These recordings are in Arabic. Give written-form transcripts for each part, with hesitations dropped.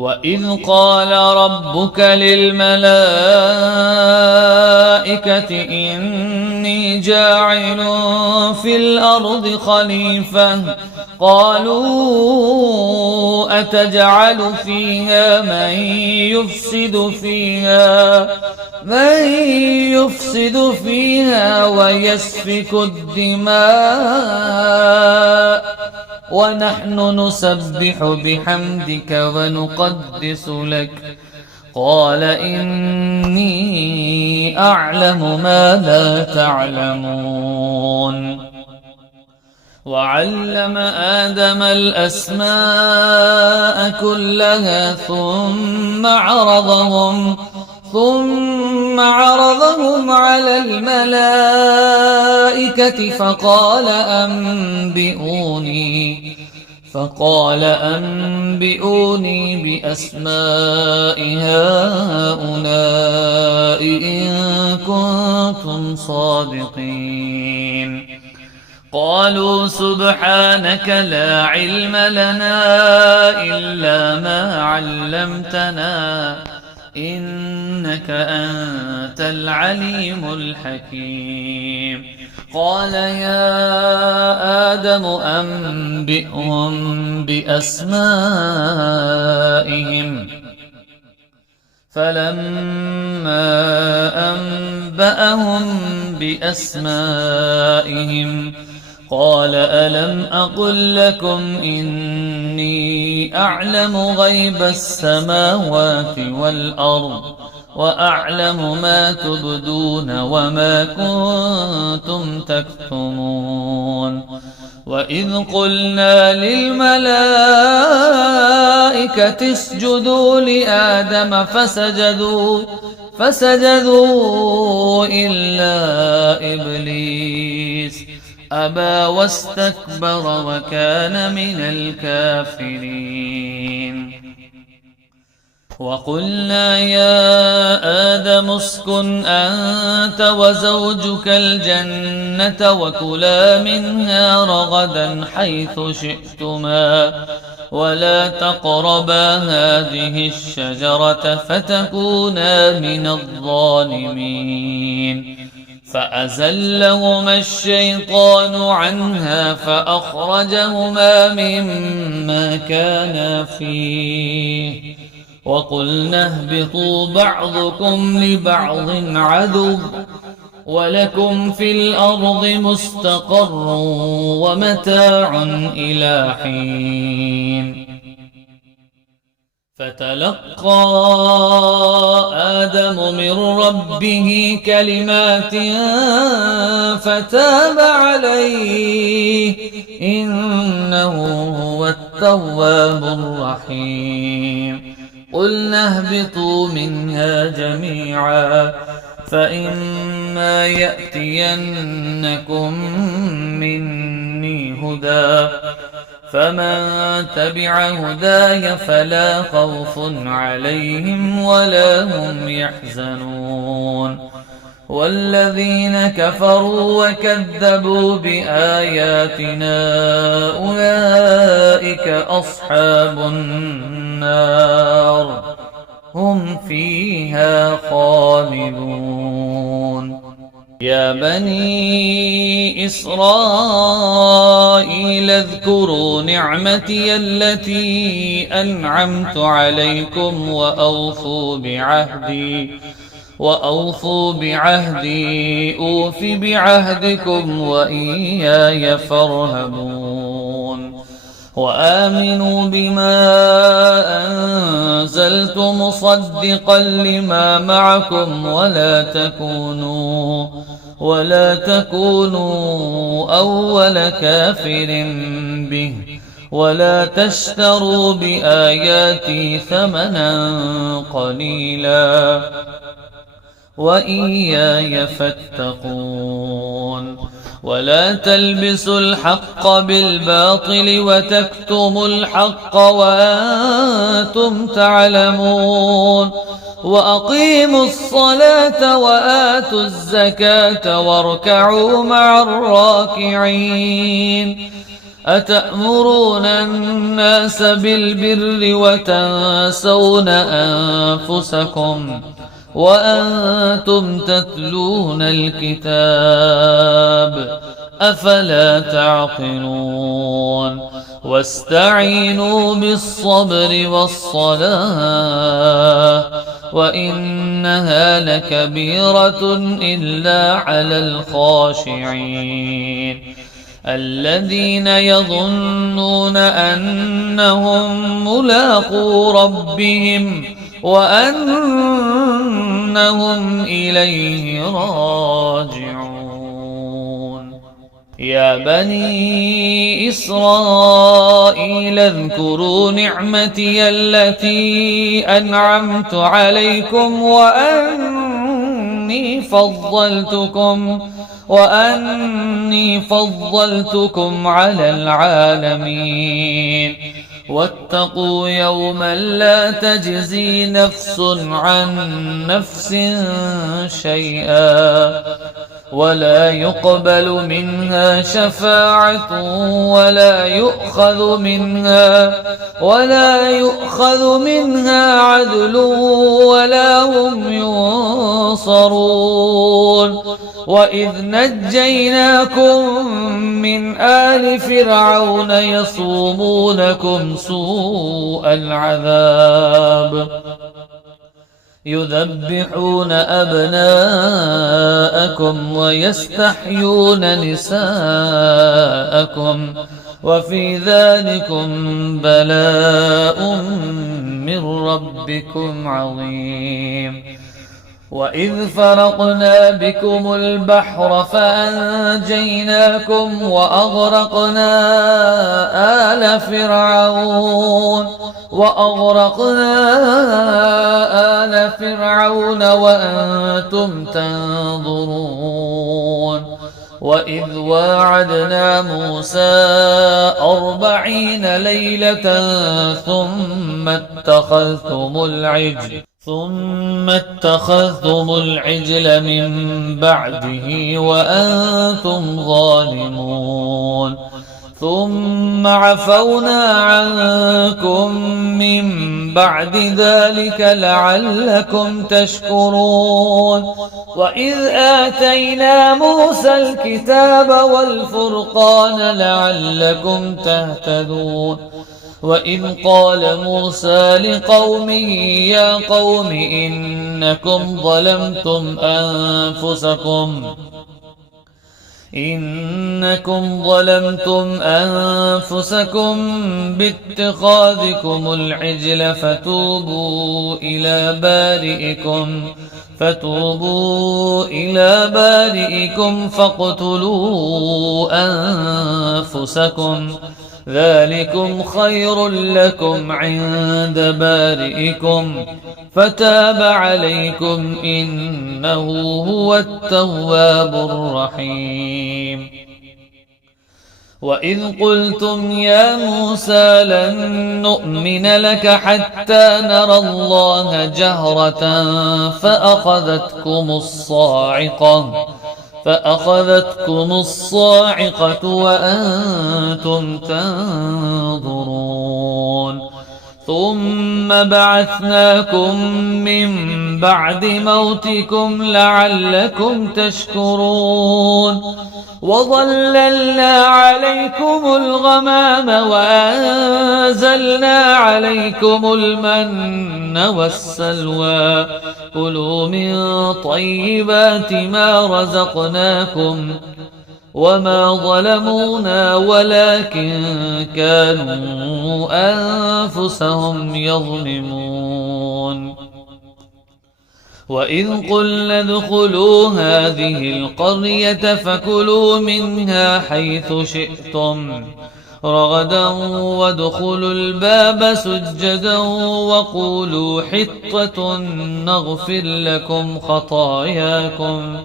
وإذ قال ربك للملائكة إني جاعل في الأرض خليفة قالوا أتجعل فيها من يفسد فيها ويسفك الدماء ونحن نسبح بحمدك ونقدس لك قال إني أعلم ما لا تعلمون وعلم آدم الأسماء كلها ثم عرضهم على الملائكة فقال أنبئوني بأسماء هؤلاء إن كنتم صادقين قالوا سبحانك لا علم لنا إلا ما علمتنا إنك أنت العليم الحكيم قال يا آدم أنبئهم بأسمائهم فلما أنبأهم بأسمائهم قال ألم أقل لكم إني أعلم غيب السماوات والأرض وأعلم ما تبدون وما كنتم تكتمون وإذ قلنا للملائكة اسجدوا لآدم فسجدوا إلا إبليس أبى واستكبر وكان من الكافرين وقلنا يا آدم اسكن أنت وزوجك الجنة وكلا منها رغدا حيث شئتما ولا تقربا هذه الشجرة فتكونا من الظالمين فأزلهما الشيطان عنها فأخرجهما مما كانا فيه وقلنا اهبطوا بعضكم لبعض عدو ولكم في الأرض مستقر ومتاع إلى حين فتلقى آدم من ربه كلمات فتاب عليه إنه هو التواب الرحيم قلنا اهبطوا منها جميعا فإما يأتينكم مني هدى فمن تبع هداي فلا خوف عليهم ولا هم يحزنون والذين كفروا وكذبوا بآياتنا أولئك أصحاب النار هم فيها خالدون يا بني إسرائيل اذكروا نعمتي التي أنعمت عليكم وأوفوا بعهدي أوف بعهدكم وإياي فارهبون وآمنوا بما أنزلت مصدقا لما معكم ولا تكونوا أول كافر به ولا تشتروا بآياتي ثمنا قليلا وإياي فاتقون ولا تلبسوا الحق بالباطل وتكتموا الحق وأنتم تعلمون وأقيموا الصلاة وآتوا الزكاة واركعوا مع الراكعين أتأمرون الناس بالبر وتنسون أنفسكم وأنتم تتلون الكتاب أفلا تعقلون واستعينوا بالصبر والصلاة وإنها لكبيرة إلا على الخاشعين الذين يظنون أنهم ملاقو ربهم وأنهم إليه راجعون يا بني إسرائيل اذكروا نعمتي التي أنعمت عليكم وأني فضلتكم على العالمين واتقوا يوما لا تجزي نفس عن نفس شيئا ولا يقبل منها شفاعة ولا يؤخذ منها عدل ولا هم ينصرون وإذ نجيناكم من آل فرعون يصومونكم سوء العذاب يذبحون أبناءكم ويستحيون نساءكم وفي ذلكم بلاء من ربكم عظيم وإذ فرقنا بكم البحر فأنجيناكم وأغرقنا آل فرعون وأنتم تنظرون وإذ واعدنا موسى 40 ليلة ثم اتخذتم العجل من بعده وأنتم ظالمون ثم عفونا عنكم من بعد ذلك لعلكم تشكرون وإذ آتينا موسى الكتاب والفرقان لعلكم تهتدون وإذ قال موسى لقومه يا قوم إنكم ظلمتم أنفسكم باتخاذكم العجل فتوبوا إلى بارئكم فاقتلوا أنفسكم ذلكم خير لكم عند بارئكم فتاب عليكم إنه هو التواب الرحيم وإذ قلتم يا موسى لن نؤمن لك حتى نرى الله جهرة فأخذتكم الصاعقة وأنتم تنظرون ثم بعثناكم من بعد موتكم لعلكم تشكرون وظللنا عليكم الغمام وأنزلنا عليكم المن والسلوى كلوا من طيبات ما رزقناكم وما ظلمونا ولكن كانوا أنفسهم يظلمون وإذ قلنا ادخلوا هذه القرية فكلوا منها حيث شئتم رغدا وادخلوا الباب سجدا وقولوا حطة نغفر لكم خطاياكم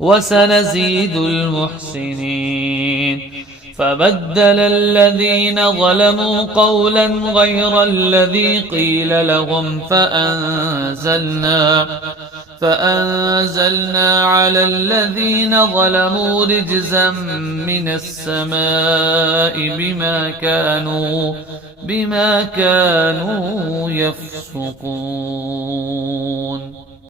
وسنزيد المحسنين فبدل الذين ظلموا قولا غير الذي قيل لهم فأنزلنا على الذين ظلموا رجزا من السماء بما كانوا يفسقون.